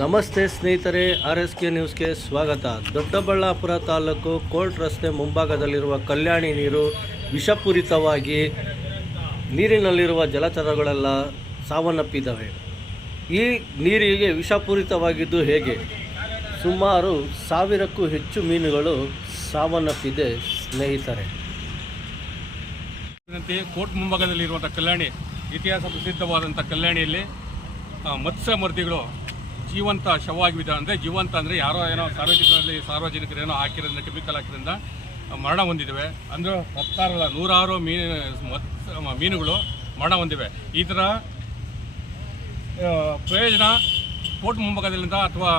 ನಮಸ್ತೆ ಸ್ನೇಹಿತರೆ R S K ನ್ಯೂಸ್ಗೆ ಸ್ವಾಗತ. ದೊಡ್ಡಬಳ್ಳಾಪುರ ತಾಲೂಕು ಕೋರ್ಟ್ ರಸ್ತೆ ಮುಂಭಾಗದಲ್ಲಿರುವ ಕಲ್ಯಾಣಿ ನೀರು ವಿಷಪೂರಿತವಾಗಿ ನೀರಿನಲ್ಲಿರುವ ಜಲಚರಗಳೆಲ್ಲ ಸಾವನ್ನಪ್ಪಿದ್ದಾವೆ ಈ ನೀರಿಗೆ ವಿಷಪೂರಿತವಾಗಿದ್ದು ಹೇಗೆ? ಸುಮಾರು ಸಾವಿರಕ್ಕೂ ಹೆಚ್ಚು ಮೀನುಗಳು ಸಾವನ್ನಪ್ಪಿದೆ ಸ್ನೇಹಿತರೆ. ಕೋರ್ಟ್ ಮುಂಭಾಗದಲ್ಲಿರುವಂಥ ಕಲ್ಯಾಣಿ, ಇತಿಹಾಸ ಪ್ರಸಿದ್ಧವಾದಂಥ ಕಲ್ಯಾಣಿಯಲ್ಲಿ ಮತ್ಸ್ಯ ಮತ್ಸ್ಯಮರ್ದಿಗಳು ಜೀವಂತ ಶವವಾಗಿದ್ದ ಅಂದರೆ ಜೀವಂತ ಅಂದರೆ ಯಾರೋ ಏನೋ ಸಾರ್ವಜನಿಕರಲ್ಲಿ ಸಾರ್ವಜನಿಕರು ಏನೋ ಹಾಕಿರೋದ್ರಿಂದ ಕೆಮಿಕಲ್ ಹಾಕಿರೋದ್ರಿಂದ ಆ, ಮರಣ ಹೊಂದಿದ್ದಾವೆ ಅಂದರೆ ಹತ್ತಾರಲ್ಲ ನೂರಾರು ಮೀನು ಮೀನುಗಳು ಮರಣ ಹೊಂದಿವೆ. ಈ ಥರ ಪ್ರಯೋಜನ ಕೋಟ್ ಮುಂಭಾಗದಲ್ಲಿಂದ ಅಥವಾ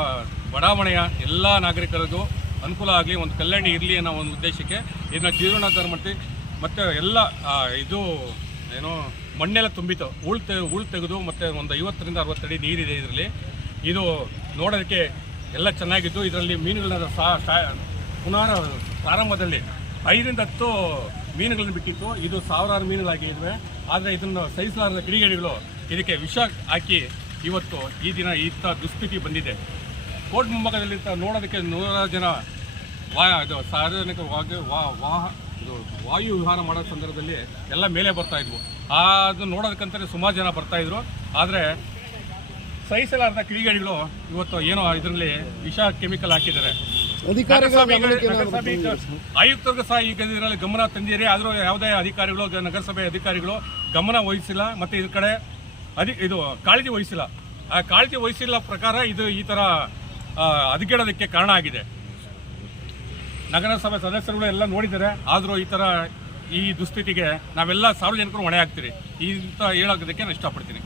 ಬಡಾವಣೆಯ ಎಲ್ಲ ನಾಗರಿಕರಿಗೂ ಅನುಕೂಲ ಆಗಲಿ ಒಂದು ಕಲ್ಯಾಣಿ ಇರಲಿ ಅನ್ನೋ ಒಂದು ಉದ್ದೇಶಕ್ಕೆ ಇದನ್ನ ಜೀರ್ಣೋದ್ಧಾರ ಮಾಡ್ತೀವಿ ಮತ್ತು ಎಲ್ಲ ಇದು ಏನೋ ಮಣ್ಣೆಲ್ಲ ತುಂಬಿತು ಉಳ್ ತೆ ಉಳ್ ತೆಗೆದು ಮತ್ತು ಒಂದು ಐವತ್ತರಿಂದ ಅರವತ್ತಡಿ ನೀರಿದೆ ಇದರಲ್ಲಿ. ಇದು ನೋಡೋದಕ್ಕೆ ಎಲ್ಲ ಚೆನ್ನಾಗಿದ್ದು ಇದರಲ್ಲಿ ಮೀನುಗಳನ್ನ ಸಾ, ಸಾ- ಪುನಃ ಪ್ರಾರಂಭದಲ್ಲಿ ಐದರಿಂದ ಹತ್ತು ಮೀನುಗಳನ್ನು ಬಿಟ್ಟಿತ್ತು. ಇದು ಸಾವಿರಾರು ಮೀನುಗಳಾಗಿವೆ ಆದರೆ ಇದನ್ನು ಸಹಿಸಲಾರದ ಕಿಡಿಗೇಡಿಗಳು ಇದಕ್ಕೆ ವಿಷ ಹಾಕಿ ಇವತ್ತು ಈ ದಿನ ಇಂಥ ದುಸ್ಥಿತಿ ಬಂದಿದೆ. ಕೋರ್ಟ್ ಮುಂಭಾಗದಲ್ಲಿ ನೋಡೋದಕ್ಕೆ ನೂರಾರು ಜನ ವಾ, ಇದು ಸಾರ್ವಜನಿಕವಾಗಿ ವಾ ವಾಹ ಇದು ವಾಯು ವಿಹಾರ ಮಾಡೋ ಸಂದರ್ಭದಲ್ಲಿ ಎಲ್ಲ ಮೇಲೆ ಬರ್ತಾಯಿದ್ವು ಅದು ನೋಡೋದಕ್ಕಂತಲೇ ಸುಮಾರು ಜನ ಬರ್ತಾಯಿದ್ರು ಆದರೆ ಸಹಿಸಲಾರದ ಕಿಡಿಗೇಡಿಗಳು ಇವತ್ತು ಏನೋ ಇದರಲ್ಲಿ ವಿಷ ಕೆಮಿಕಲ್ ಹಾಕಿದ್ದಾರೆ. ಆಯುಕ್ತರಿಗೂ ಸಹ ಈಗ ಇದರಲ್ಲಿ ಗಮನ ತಂದಿರಿ ಆದರೂ ಯಾವುದೇ ಅಧಿಕಾರಿಗಳು ನಗರಸಭೆ ಅಧಿಕಾರಿಗಳು ಗಮನ ವಹಿಸಿಲ್ಲ ಮತ್ತು ಇದ್ರ ಕಡೆ ಅಧಿ ಇದು ಕಾಳಜಿ ವಹಿಸಿಲ್ಲ. ಆ ಕಾಳಜಿ ವಹಿಸಿಲ್ಲ ಪ್ರಕಾರ ಇದು ಈ ಥರ ಹದಗೆಡೋದಕ್ಕೆ ಕಾರಣ ಆಗಿದೆ. ನಗರಸಭೆ ಸದಸ್ಯರುಗಳು ಎಲ್ಲ ನೋಡಿದ್ದಾರೆ. ಆದರೂ ಈ ಥರ ಈ ದುಸ್ಥಿತಿಗೆ ನಾವೆಲ್ಲ ಸಾರ್ವಜನಿಕರು ಹೊಣೆ ಆಗ್ತೀರಿ. ಇಂತ ಹೇಳೋದಕ್ಕೆ ನಾನು ಇಷ್ಟಪಡ್ತೀನಿ.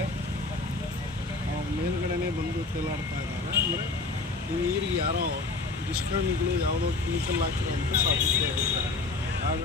ಆ, ಮೇಲ್ಗಡೆನೆ ಬಂದು ತೇಲಾಡ್ತಾ ಇದ್ದಾರೆ. ಅಂದರೆ ಈ ನೀರಿಗೆ ಯಾರೋ ದುಷ್ಕರ್ಮಿಗಳು ಯಾವುದೋ ಕೆಮಿಕಲ್ ಹಾಕಿರೋಂಥ ಸಾಧ್ಯತೆ ಇರುತ್ತೆ ಆಗ